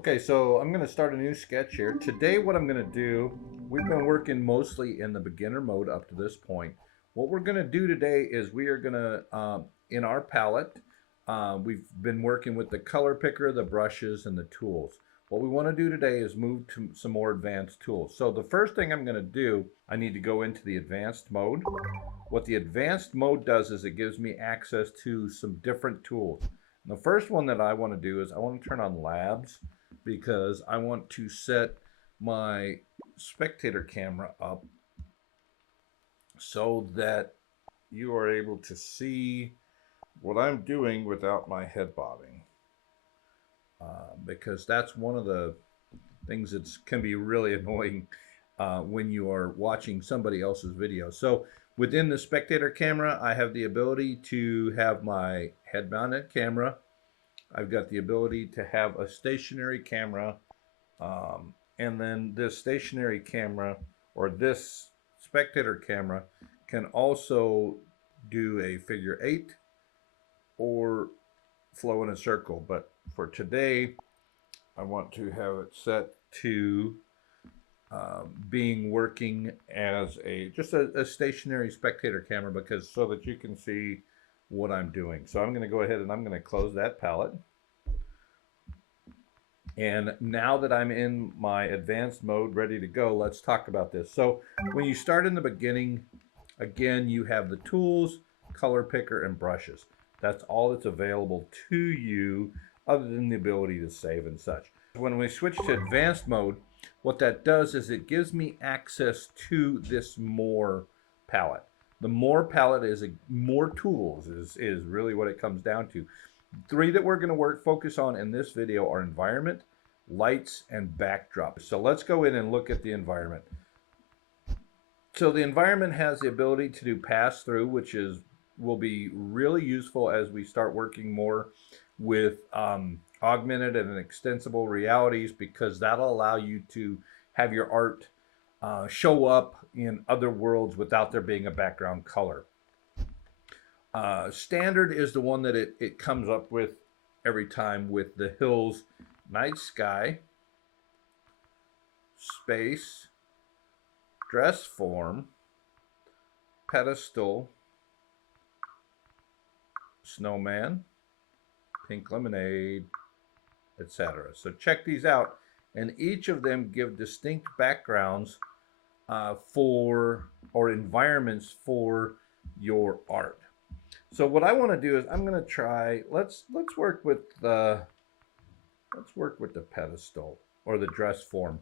Okay, so I'm going to start a new sketch here. Today what I'm going to do, we've been working mostly in the beginner mode up to this point. What we're going to do today is we are going to, in our palette, we've been working with the color picker, the brushes, and the tools. What we want to do today is move to some more advanced tools. So the first thing I'm going to do, I need to go into the advanced mode. What the advanced mode does is it gives me access to some different tools. And the first one that I want to do is I want to turn on labs, because I want to set my spectator camera up so that you are able to see what I'm doing without my head bobbing. Because that's one of the things that can be really annoying when you are watching somebody else's video. So within the spectator camera, I have the ability to have my head mounted camera. I've got the ability to have a stationary camera, and then this stationary camera, or this spectator camera, can also do a figure 8 or flow in a circle. But for today, I want to have it set to being working as just a stationary spectator camera, because so that you can see what I'm doing. So I'm going to go ahead and I'm going to close that palette. And now that I'm in my advanced mode ready to go, let's talk about this. So when you start in the beginning, again, you have the tools, color picker, and brushes. That's all that's available to you, other than the ability to save and such. When we switch to advanced mode, what that does is it gives me access to this more palette. The more palette is more tools is really what it comes down to. Three that we're going to focus on in this video are environment, lights, and backdrop. So let's go in and look at the environment. So the environment has the ability to do pass through, which will be really useful as we start working more with augmented and extensible realities, because that'll allow you to have your art show up in other worlds without there being a background color. Standard is the one that it comes up with every time, with the hills, night sky, space, dress form, pedestal, snowman, pink lemonade, etc. So check these out, and each of them give distinct backgrounds or environments for your art. So what I want to do is I'm going to try. Let's work with the pedestal, or the dress form.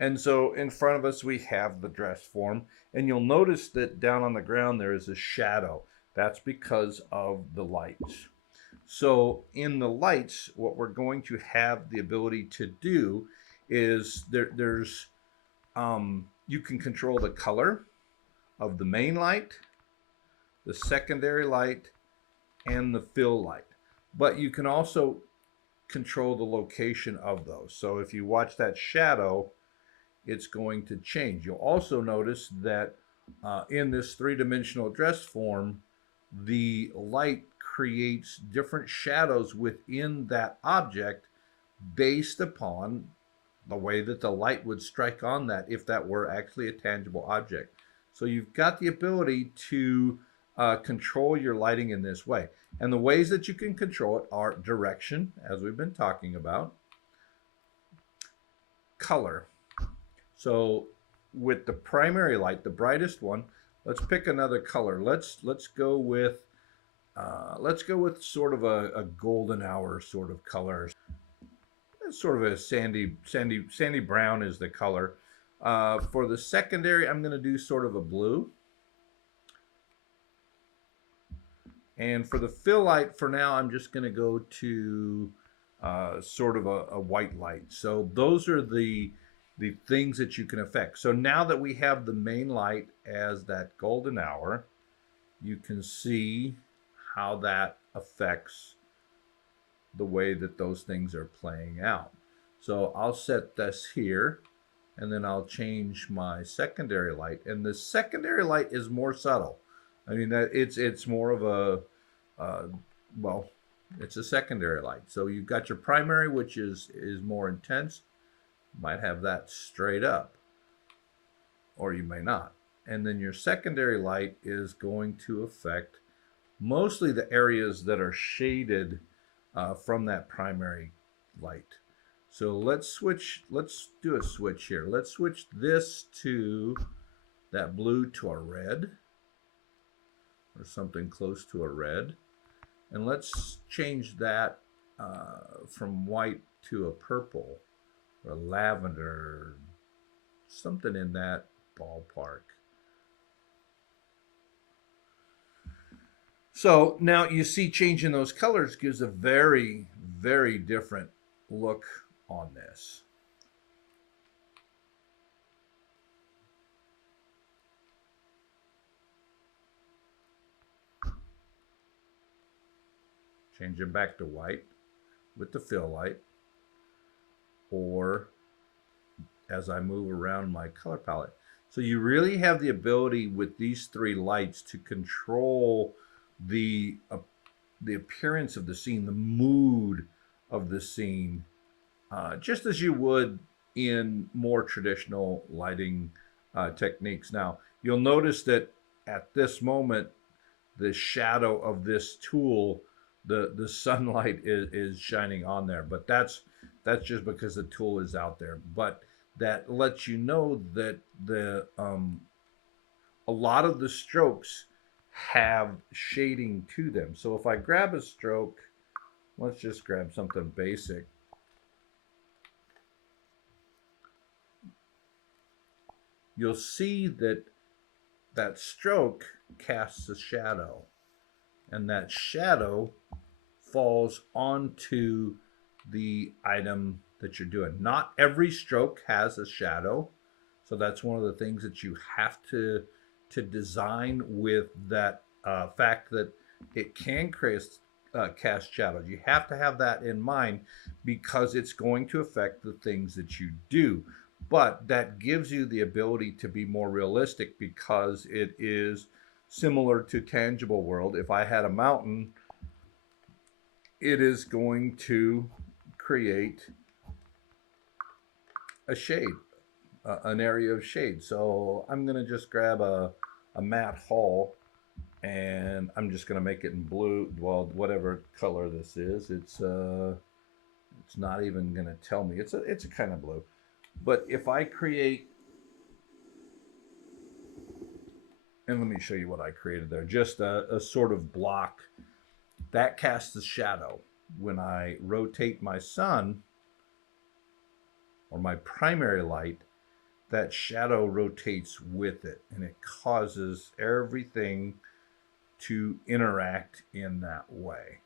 And so in front of us we have the dress form, and you'll notice that down on the ground there is a shadow. That's because of the lights. So in the lights, what we're going to have the ability to do is you can control the color of the main light, the secondary light, and the fill light. But you can also control the location of those. So if you watch that shadow, it's going to change. You'll also notice that in this three-dimensional dress form, the light creates different shadows within that object based upon the way that the light would strike on that, if that were actually a tangible object. So you've got the ability to control your lighting in this way. And the ways that you can control it are direction, as we've been talking about, color. So with the primary light, the brightest one, let's pick another color. Let's go with sort of a golden hour sort of color. It's sort of a sandy brown is the color. For the secondary, I'm going to do sort of a blue. And for the fill light, for now, I'm just going to go to sort of a white light. So those are the things that you can affect. So now that we have the main light as that golden hour, you can see how that affects the way that those things are playing out. So I'll set this here, and then I'll change my secondary light. And the secondary light is more subtle. I mean, that it's more of a well, It's a secondary light. So you've got your primary, which is more intense. Might have that straight up, or you may not. And then your secondary light is going to affect mostly the areas that are shaded from that primary light. So let's do a switch here. Let's switch this to that blue to a red, or something close to a red. And let's change that from white to a purple or a lavender, something in that ballpark. So now you see changing those colors gives a very, very different look on this. Change it back to white with the fill light, or as I move around my color palette. So you really have the ability with these three lights to control the appearance of the scene, the mood of the scene, just as you would in more traditional lighting techniques. Now, you'll notice that at this moment, the shadow of this tool, the sunlight is shining on there, but that's just because the tool is out there. But that lets you know that a lot of the strokes have shading to them. So if I grab a stroke, let's just grab something basic. You'll see that that stroke casts a shadow, and that shadow falls onto the item that you're doing. Not every stroke has a shadow, so that's one of the things that you have to design with that fact that it can cast shadows. You have to have that in mind because it's going to affect the things that you do. But that gives you the ability to be more realistic because it is similar to tangible world. If I had a mountain, it is going to create a shade, an area of shade. So I'm going to just grab a matte hull, and I'm just going to make it in blue. Well, whatever color this is, it's not even going to tell me. It's a kind of blue. But if I create, and let me show you what I created there, just a sort of block that casts a shadow. When I rotate my sun or my primary light, that shadow rotates with it, and it causes everything to interact in that way.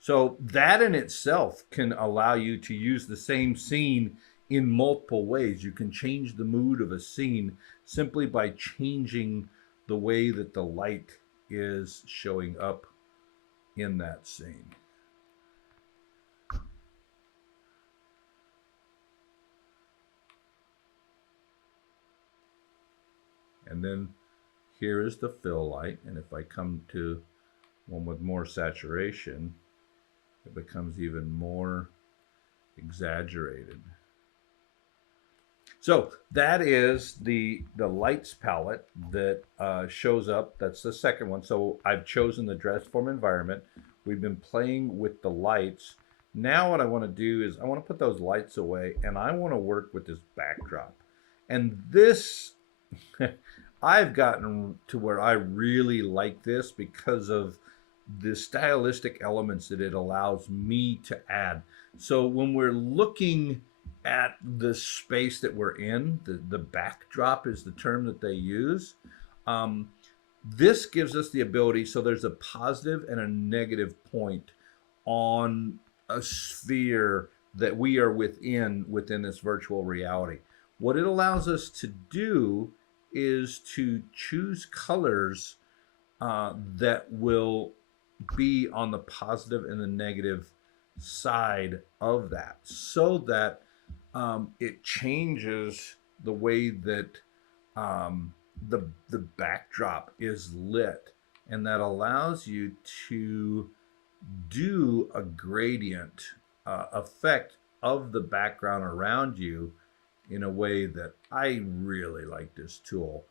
So that in itself can allow you to use the same scene in multiple ways. You can change the mood of a scene simply by changing the way that the light is showing up in that scene. And then here is the fill light, and if I come to one with more saturation, it becomes even more exaggerated. So that is the lights palette that shows up. That's the second one. So I've chosen the dress form environment. We've been playing with the lights. Now what I want to do is I want to put those lights away, and I want to work with this backdrop. And this, I've gotten to where I really like this because of the stylistic elements that it allows me to add. So when we're looking at the space that we're in, the backdrop is the term that they use. This gives us the ability, so there's a positive and a negative point on a sphere that we are within this virtual reality. What it allows us to do is to choose colors that will be on the positive and the negative side of that, so that it changes the way that the backdrop is lit and that allows you to do a gradient effect of the background around you in a way that I really like this tool.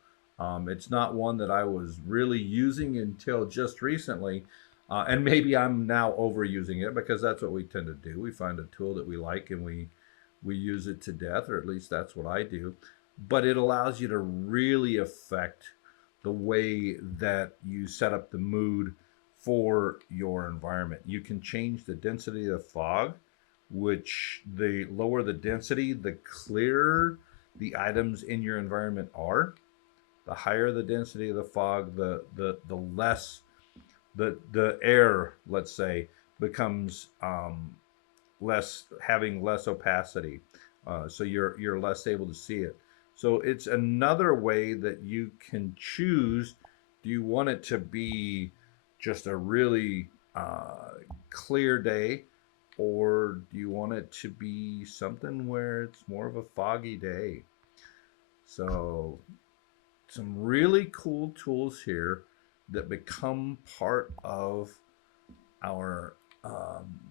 It's not one that I was really using until just recently, and maybe I'm now overusing it because that's what we tend to do. We find a tool that we like and we use it to death, or at least that's what I do. But it allows you to really affect the way that you set up the mood for your environment. You can change the density of the fog, which the lower the density, the clearer the items in your environment are. The higher the density of the fog, the less the air, let's say, becomes less, having less opacity, so you're less able to see it. So it's another way that you can choose. Do you want it to be just a really clear day, or do you want it to be something where it's more of a foggy day? So some really cool tools here that become part of our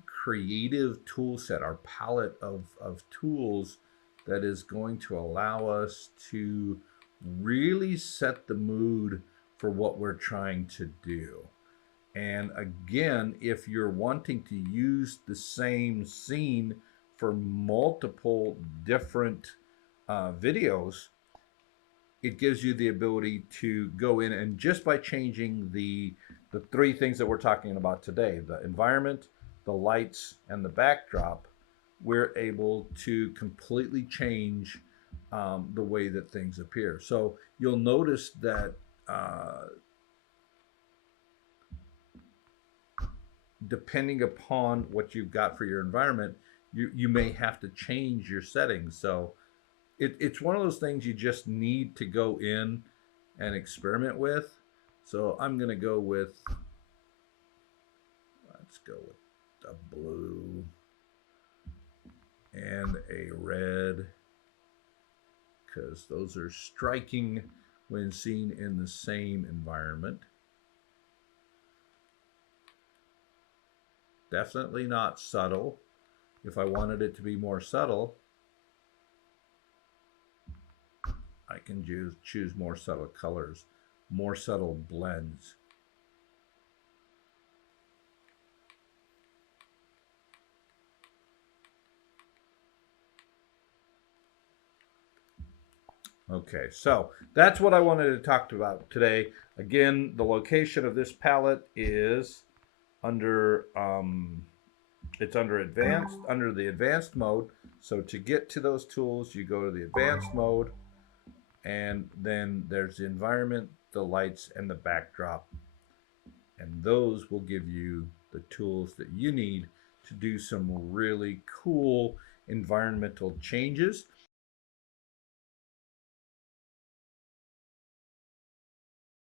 creative tool set, our palette of tools that is going to allow us to really set the mood for what we're trying to do. And again, if you're wanting to use the same scene for multiple different videos, it gives you the ability to go in and just by changing the three things that we're talking about today, the environment, the lights, and the backdrop, we're able to completely change the way that things appear. So you'll notice that depending upon what you've got for your environment, you may have to change your settings. So it's one of those things you just need to go in and experiment with. So I'm going to go with, let's go with a blue and a red, because those are striking when seen in the same environment. Definitely not subtle. If I wanted it to be more subtle, I can choose more subtle colors, more subtle blends. Okay, so that's what I wanted to talk about today. Again, the location of this palette is under it's under advanced, under the advanced mode. So to get to those tools, you go to the advanced mode, and then there's the environment, the lights, and the backdrop, and those will give you the tools that you need to do some really cool environmental changes.